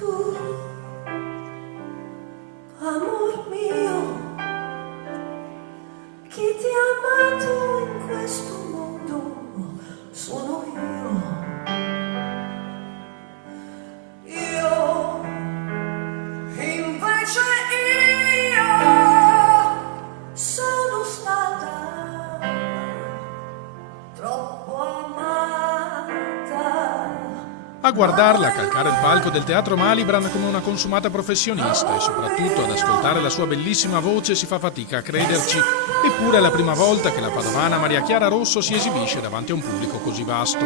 Tu, amor mio, chi ti ha amato in questo mondo sono io. Io, invece sono stata troppo amata. A guardarla, a calcare il palco del Teatro Malibran come una consumata professionista e soprattutto ad ascoltare la sua bellissima voce si fa fatica a crederci. Eppure è la prima volta che la padovana Maria Chiara Rosso si esibisce davanti a un pubblico così vasto.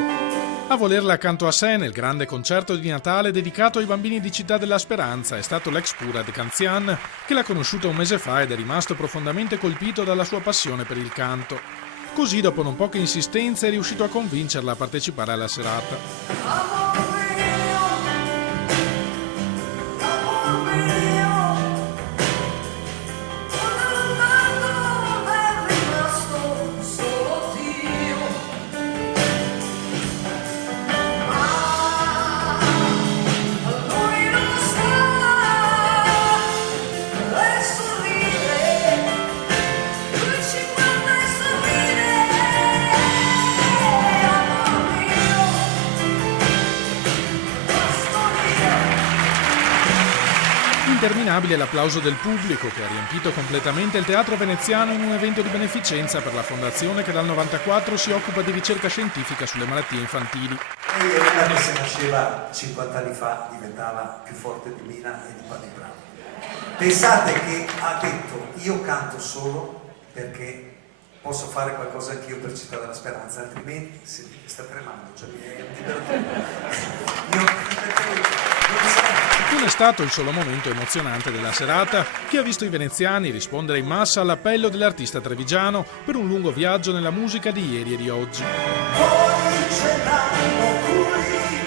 A volerla accanto a sé nel grande concerto di Natale dedicato ai bambini di Città della Speranza è stato l'ex Pura de Canzian, che l'ha conosciuta un mese fa ed è rimasto profondamente colpito dalla sua passione per il canto. Così, dopo non poche insistenze, è riuscito a convincerla a partecipare alla serata. Interminabile l'applauso del pubblico che ha riempito completamente il teatro veneziano in un evento di beneficenza per la fondazione che dal 94 si occupa di ricerca scientifica sulle malattie infantili. Lei è una che se nasceva 50 anni fa diventava più forte di Mina e di Patti Bravo. Pensate che ha detto io canto solo perché posso fare qualcosa anch'io per Città della Speranza, altrimenti sentite, sta tremando, cioè è un Non è stato il solo momento emozionante della serata che ha visto i veneziani rispondere in massa all'appello dell'artista trevigiano per un lungo viaggio nella musica di ieri e di oggi. Poi ce l'hanno qui.